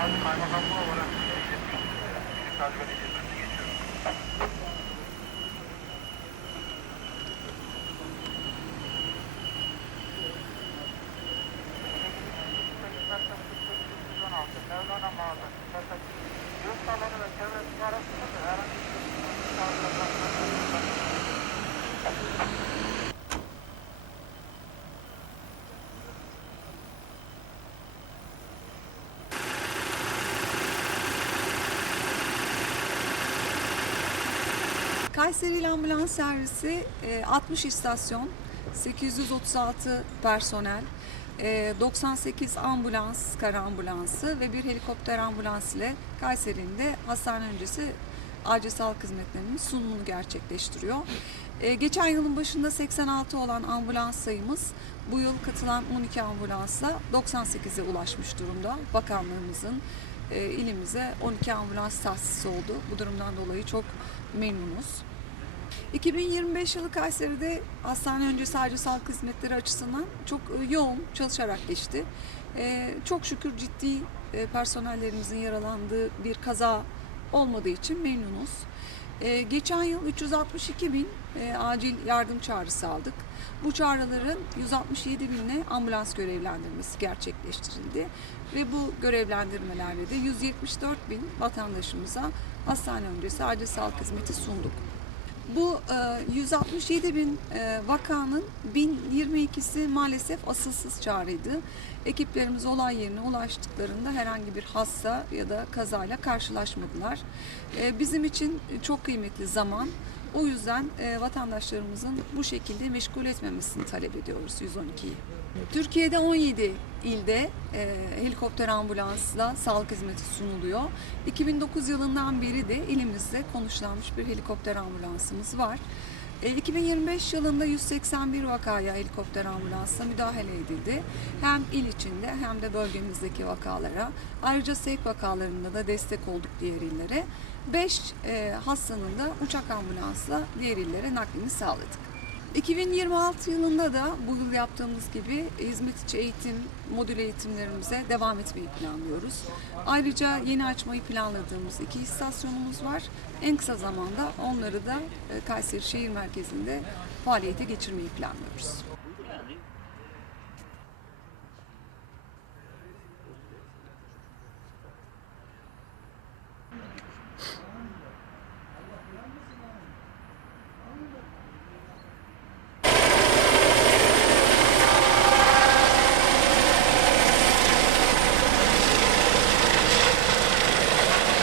kaymakamlığı olarak iletmiş. Bizim takip edeceğiz. Geçiyorum. Mevlana mağazası, Göz salonu ve çevresi arasında herhangi bir Kayseri Ambulans Servisi e, 60 istasyon, 836 personel, e, 98 ambulans, kara ambulansı ve bir helikopter ambulans ile Kayseri'nin de hastane öncesi acil sağlık hizmetlerinin sunumunu gerçekleştiriyor. E, Geçen yılın başında 86 olan ambulans sayımız bu yıl katılan 12 ambulansla 98'e ulaşmış durumda. Bakanlığımızın e, ilimize 12 ambulans tahsis oldu. Bu durumdan dolayı çok memnunuz. 2025 yılı Kayseri'de hastane öncesi acil sağlık hizmetleri açısından çok e, yoğun çalışarak geçti. E, Çok şükür ciddi e, personellerimizin yaralandığı bir kaza olmadığı için memnunuz. Geçen yıl 362 bin acil yardım çağrısı aldık. Bu çağrıların 167 binle ambulans görevlendirmesi gerçekleştirildi. Ve bu görevlendirmelerde de 174 bin vatandaşımıza hastane öncesi acil sağlık hizmeti sunduk. Bu e, 167 bin e, vakanın 1022'si maalesef asılsız çağrıydı. Ekiplerimiz olay yerine ulaştıklarında herhangi bir hasta ya da kazayla karşılaşmadılar. E, Bizim için çok kıymetli zaman. O yüzden e, vatandaşlarımızın bu şekilde meşgul etmemesini talep ediyoruz 112'yi. Türkiye'de 17 ilde e, helikopter ambulansla sağlık hizmeti sunuluyor. 2009 yılından beri de ilimizde konuşlanmış bir helikopter ambulansımız var. E, 2025 yılında 181 vakaya helikopter ambulansla müdahale edildi. Hem il içinde hem de bölgemizdeki vakalara. Ayrıca sevk vakalarında da destek olduk diğer illere. 5 e, hastanın da uçak ambulansla diğer illere naklini sağladık. 2026 yılında da bu yıl yaptığımız gibi hizmet içi eğitim, modül eğitimlerimize devam etmeyi planlıyoruz. Ayrıca yeni açmayı planladığımız iki istasyonumuz var. En kısa zamanda onları da e, Kayseri şehir merkezinde faaliyete geçirmeyi planlıyoruz.